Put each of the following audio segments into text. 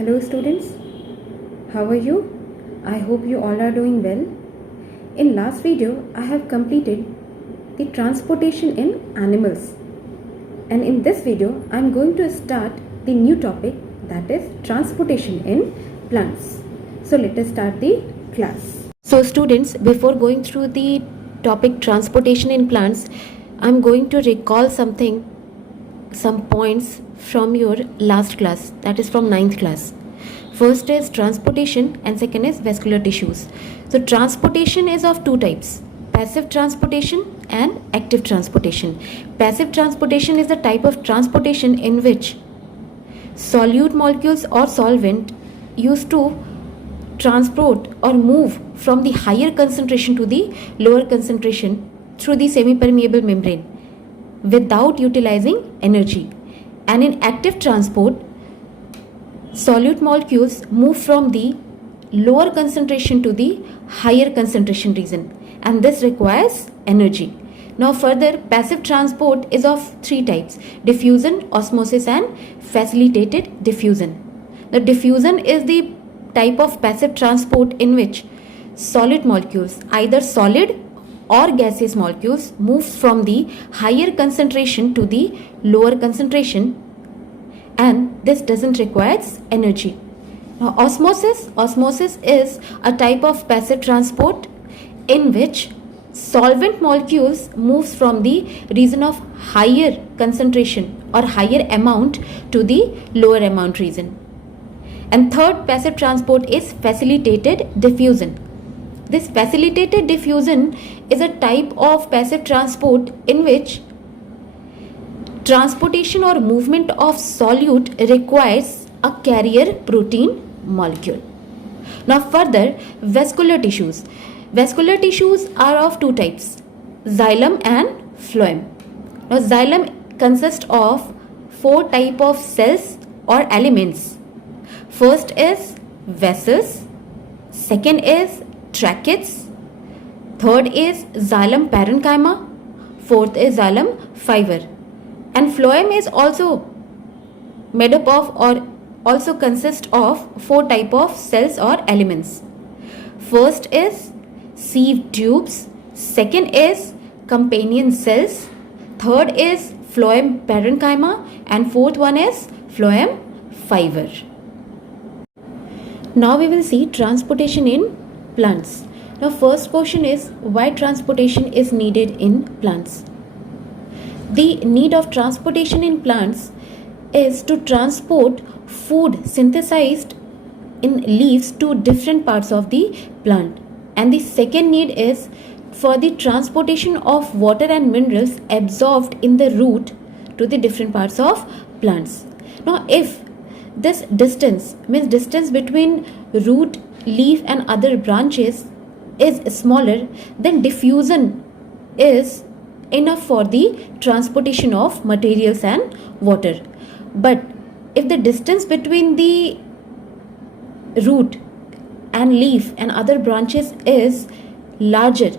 Hello students, how are you? I hope you all are doing well. In last video, I have completed the transportation in animals. And in this video, I am going to start the new topic, that is transportation in plants. So let us start the class. So students, before going through the topic transportation in plants, I am going to recall some points from your last class, that is from 9th class. First is transportation and second is vascular tissues. So transportation is of two types, passive transportation and active transportation. Passive transportation is the type of transportation in which solute molecules or solvent used to transport or move from the higher concentration to the lower concentration through the semi-permeable membrane without utilizing energy. And in active transport, solute molecules move from the lower concentration to the higher concentration region, and this requires energy. Now further, passive transport is of three types: diffusion, osmosis and facilitated diffusion. The diffusion is the type of passive transport in which solid molecules, either solid or gaseous molecules, moves from the higher concentration to the lower concentration, and this doesn't require energy. Now osmosis is a type of passive transport in which solvent molecules moves from the region of higher concentration or higher amount to the lower amount region. And third passive transport is facilitated diffusion. This facilitated diffusion is a type of passive transport in which transportation or movement of solute requires a carrier protein molecule. Now further, vascular tissues. Vascular tissues are of two types, xylem and phloem. Now xylem consists of four types of cells or elements. First is vessels, second is tracheids, third is xylem parenchyma, fourth is xylem fiber. And phloem is also made up of or also consists of four types of cells or elements. First is sieve tubes, second is companion cells, third is phloem parenchyma, and fourth one is phloem fiber. Now we will see transportation in plants. Now first question is, why transportation is needed in plants? The need of transportation in plants is to transport food synthesized in leaves to different parts of the plant. And the second need is for the transportation of water and minerals absorbed in the root to the different parts of plants. Now if this distance means distance between root, leaf and other branches is smaller, then diffusion is enough for the transportation of materials and water. But if the distance between the root and leaf and other branches is larger,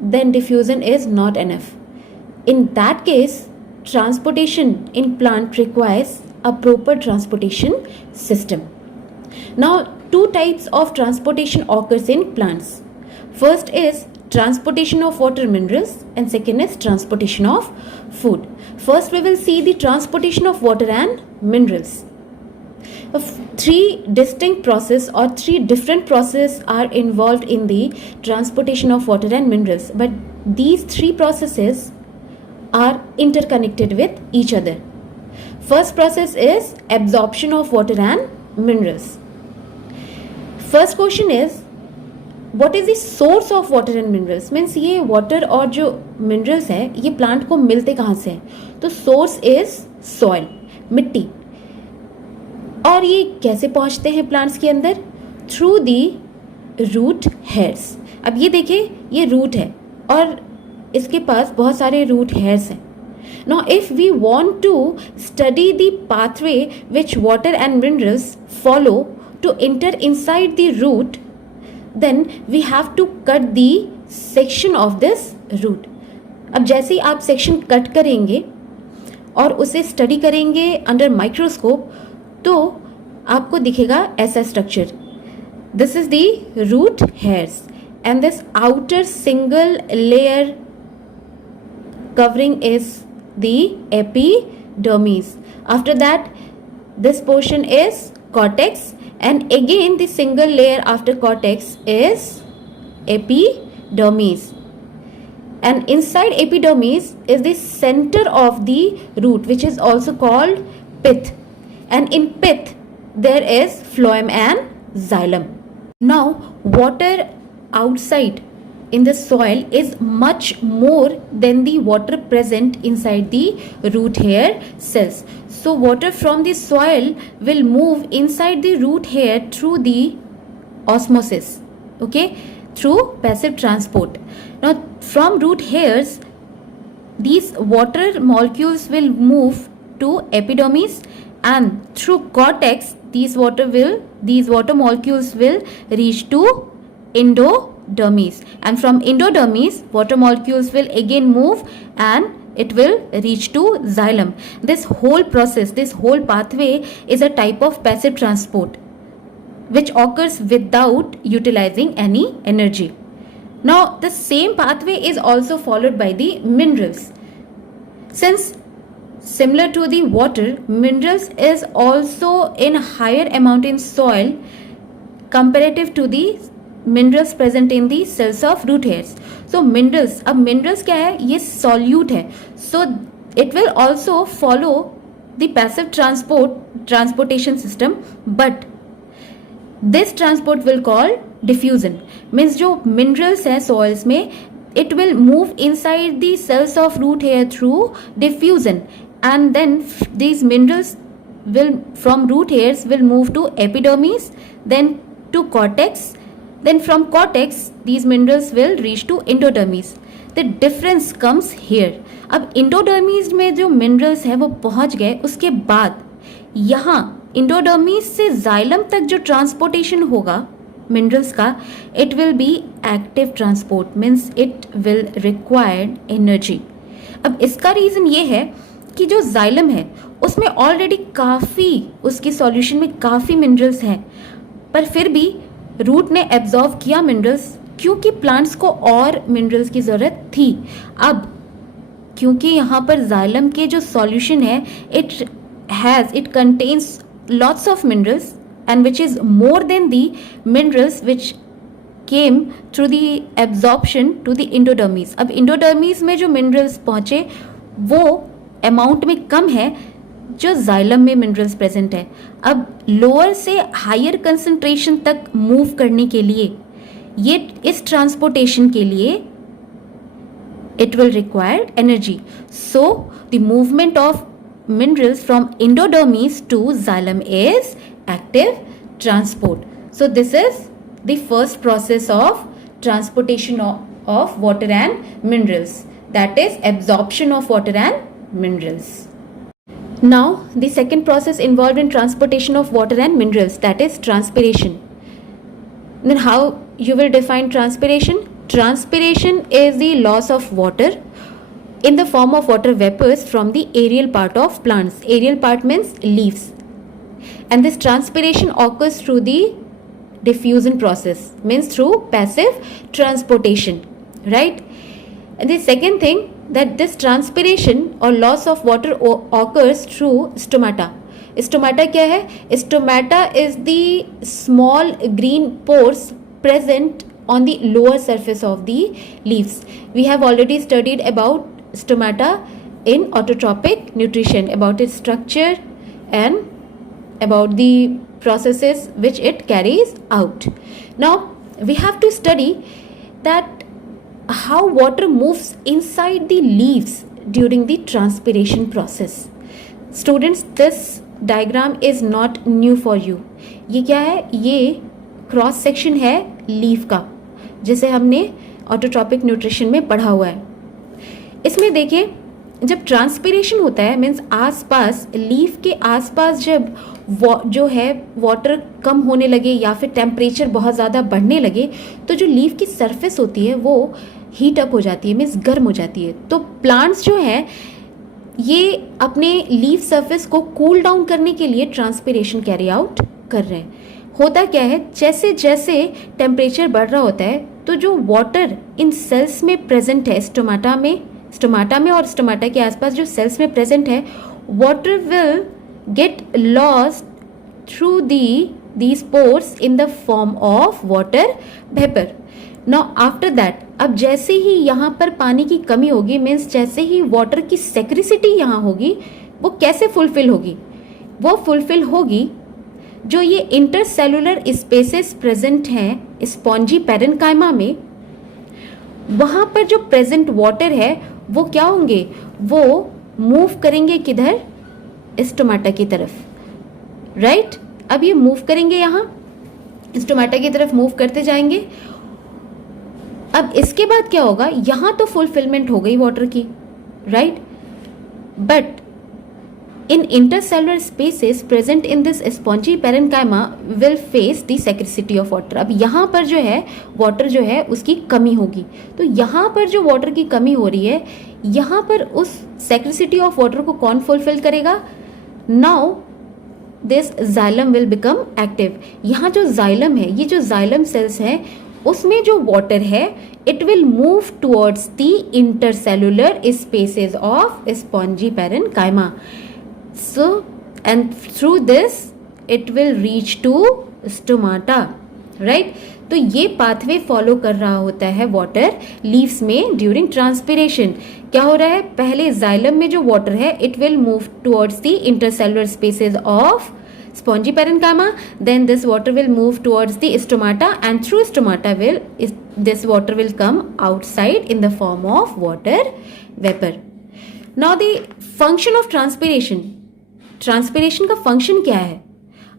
then diffusion is not enough. In that case, transportation in plant requires a proper transportation system. Now two types of transportation occurs in plants. First is transportation of water minerals and second is transportation of food. First we will see the transportation of water and minerals. Three distinct processes or three different processes are involved in the transportation of water and minerals, but these three processes are interconnected with each other. First process is absorption of water and minerals. First question is, what is the source of water and minerals? Means ये water और जो minerals है ये plant को मिलते कहाँ से हैं? तो सोर्स इज सॉइल, मिट्टी. और ये कैसे पहुँचते हैं प्लांट्स के अंदर? Through the root hairs. अब ये देखिए, ये रूट है और इसके पास बहुत सारे रूट हेयर्स हैं. Now if we want to study the pathway which water and minerals follow to enter inside the root, then we have to cut the section of this root. अब जैसे ही आप section cut करेंगे और उसे study करेंगे under microscope, तो आपको दिखेगा ऐसा structure. This is the root hairs and this outer single layer covering is the epidermis. After that, this portion is cortex, and again the single layer after cortex is epidermis. And inside epidermis is the center of the root, which is also called pith. And in pith there is phloem and xylem. Now, water outside in the soil is much more than the water present inside the root hair cells. So water from the soil will move inside the root hair through the osmosis, okay, through passive transport. Now from root hairs, these water molecules will move to epidermis, and through cortex these water molecules will reach to endodermis, and from endodermis water molecules will again move and it will reach to xylem. This whole process, this whole pathway is a type of passive transport which occurs without utilizing any energy. Now the same pathway is also followed by the minerals. Since similar to the water, minerals is also in higher amount in soil comparative to the minerals present in the cells of root hairs. So minerals, अब minerals क्या है, ये solute है, so it will also follow the passive transportation system, but this transport will call diffusion. Means जो minerals है soils में, it will move inside the cells of root hair through diffusion, and then these minerals will from root hairs will move to epidermis, then to cortex, then from cortex these minerals will reach to endodermis. The difference comes here. अब endodermis में जो minerals है वो पहुंच गए, उसके बाद यहाँ endodermis से xylem तक जो transportation होगा minerals का, it will be active transport, means it will require energy. अब इसका रीज़न ये है कि जो xylem है उसमें ऑलरेडी काफ़ी, उसकी सॉल्यूशन में काफ़ी मिनरल्स हैं, पर फिर भी रूट ने एब्जॉर्व किया मिनरल्स क्योंकि प्लांट्स को और मिनरल्स की ज़रूरत थी. अब क्योंकि यहाँ पर जाइलम के जो सॉल्यूशन है it contains lots of minerals and which is more than the minerals which came through the absorption to the endodermis. अब endodermis में जो minerals पहुँचे वो अमाउंट में कम है जो जाइलम में मिनरल्स प्रेजेंट है. अब लोअर से हायर कंसंट्रेशन तक मूव करने के लिए, ये इस ट्रांसपोर्टेशन के लिए it will require energy. So the movement of minerals from endodermis to xylem is active transport. So this is the first process of transportation of water and minerals, that is absorption of water and minerals. Now the second process involved in transportation of water and minerals, that is transpiration. Then how you will define transpiration? Transpiration is the loss of water in the form of water vapors from the aerial part of plants. Aerial part means leaves, and this transpiration occurs through the diffusion process, means through passive transportation, right? And the second thing, that this transpiration or loss of water occurs through stomata. Stomata क्या है? Stomata is the small green pores present on the lower surface of the leaves. We have already studied about stomata in autotrophic nutrition, about its structure and about the processes which it carries out. Now we have to study that how water moves inside the leaves during the transpiration process. Students, this diagram is not new for you. ये क्या है? ये cross section है leaf का, जिसे हमने autotrophic nutrition में पढ़ा हुआ है. इसमें देखिए, जब ट्रांसपिरेशन होता है मीन्स आसपास, लीफ के आसपास जब जो है वाटर कम होने लगे या फिर टेम्परेचर बहुत ज़्यादा बढ़ने लगे, तो जो लीफ की सरफेस होती है वो हीट अप हो जाती है, मीन्स गर्म हो जाती है. तो प्लांट्स जो है ये अपने लीफ सरफेस को कूल डाउन करने के लिए ट्रांसपिरेशन कैरी आउट कर रहे हैं। होता क्या है, जैसे जैसे टेम्परेचर बढ़ रहा होता है तो जो वाटर इन सेल्स में प्रेजेंट है, स्टोमाटा में और स्टोमाटा के आसपास जो सेल्स में प्रेजेंट है, water will get lost through these pores in the form of water vapor. Now after that, अब जैसे ही यहाँ पर पानी की कमी होगी, मीन्स जैसे ही वाटर की सेक्रिसिटी यहाँ होगी, वो कैसे फुलफिल होगी? वो फुलफिल होगी जो ये इंटरसेलुलर स्पेसेस प्रेजेंट हैं स्पॉन्जी पैरेन्काइमा में, वहाँ पर जो प्रेजेंट वाटर है वो क्या होंगे, वो मूव करेंगे किधर? स्टोमाटा की तरफ, राइट? अब ये मूव करेंगे, यहाँ स्टोमाटा की तरफ मूव करते जाएंगे। अब इसके बाद क्या होगा, यहाँ तो फुलफिलमेंट हो गई वाटर की, right? But in intercellular spaces present in this spongy parenchyma will face the scarcity of water. अब यहाँ पर जो है वाटर जो है उसकी कमी होगी, तो यहाँ पर जो वाटर की कमी हो रही है, यहाँ पर उस सेक्रिसिटी ऑफ वाटर को कौन फुलफिल करेगा? Now this xylem will become active. यहाँ जो जाइलम है, ये जो जाइलम सेल्स हैं, उसमें जो वाटर है it will move towards the intercellular spaces of spongy parenchyma. So and through this it will reach to stomata, right? तो ये पाथवे फॉलो कर रहा होता है वाटर लीव्स में ड्यूरिंग ट्रांसपिरेशन। क्या हो रहा है, पहले जाइलम में जो वाटर है it will move towards the intercellular spaces of spongy parenchyma, then this water will move towards the stomata, and through stomata this water will come outside in the form of water vapor. Now the function of transpiration का function क्या है?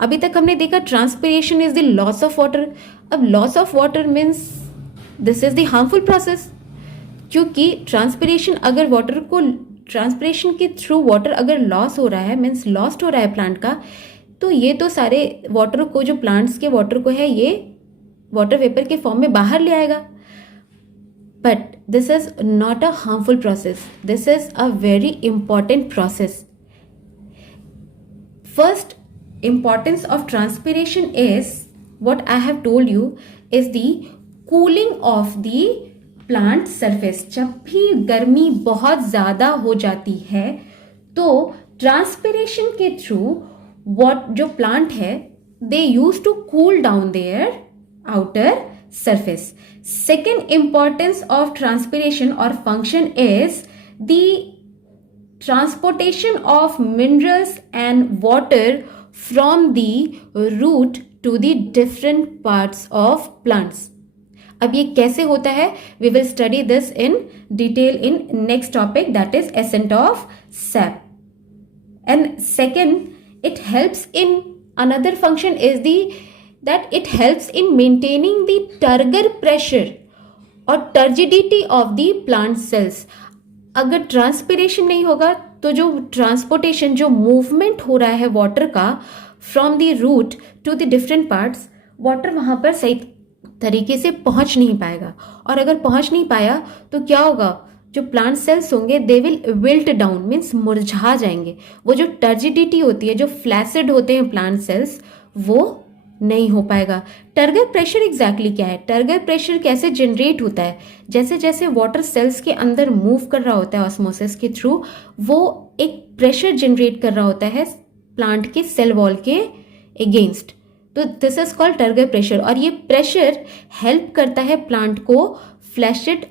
अभी तक हमने देखा transpiration is the loss of water. अब loss of water means this is the harmful process, क्योंकि transpiration अगर वाटर को ट्रांसपिरेशन के थ्रू वाटर अगर लॉस हो रहा है, मीन्स लॉस्ट हो रहा है प्लांट का, तो ये तो सारे वाटर को, जो प्लांट्स के वाटर को है, ये वाटर वेपर के फॉर्म में बाहर ले आएगा। But this is not a harmful process, this is a very important process. First importance of transpiration is what I have told you is the cooling of the plant surface. जब भी गर्मी बहुत ज्यादा हो जाती है तो ट्रांसपिरेशन के थ्रू जो प्लांट है they use to cool down their outer surface. Second importance of transpiration or function is the transportation of minerals and water from the root to the different parts of plants. अब ये कैसे होता है? We will study this in detail in next topic, that is ascent of sap. And second, it helps in another function is that it helps in maintaining the turgor pressure और turgidity of the plant cells. अगर transpiration नहीं होगा तो जो transportation, जो movement हो रहा है वाटर का from the root to the different parts, water वहां पर सही तरीके से पहुंच नहीं पाएगा. और अगर पहुंच नहीं पाया तो क्या होगा? जो प्लांट सेल्स होंगे they will wilt down, means मुरझा जाएंगे. वो जो टर्जिडिटी होती है, जो फ्लैसिड होते हैं प्लांट सेल्स, वो नहीं हो पाएगा. टर्गर प्रेशर एग्जैक्टली क्या है? टर्गर प्रेशर कैसे जनरेट होता है? जैसे जैसे वाटर सेल्स के अंदर मूव कर रहा होता है ऑस्मोसिस के थ्रू, वो एक प्रेशर जनरेट कर रहा होता है प्लांट के सेल वॉल के अगेंस्ट. तो this is called turgor pressure. और ये प्रेशर हेल्प करता है प्लांट को फ्लैशिड,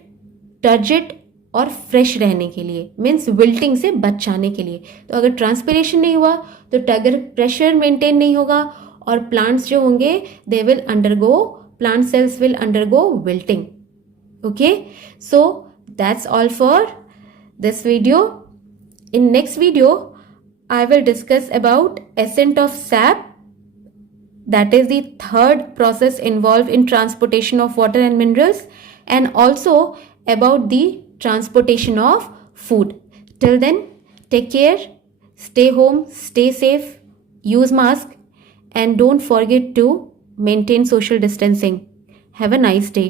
टर्जिड और फ्रेश रहने के लिए, मीन्स विल्टिंग से बचाने के लिए. तो अगर ट्रांसपिरेशन नहीं हुआ तो टर्गर प्रेशर मेंटेन नहीं होगा और प्लांट्स जो होंगे they will undergo, plant cells will undergo wilting. Okay, so that's all for this video. In next video I will discuss about ascent of sap, that is the third process involved in transportation of water and minerals, and also about the transportation of food. Till then, take care, stay home, stay safe, use mask, and don't forget to maintain social distancing. Have a nice day.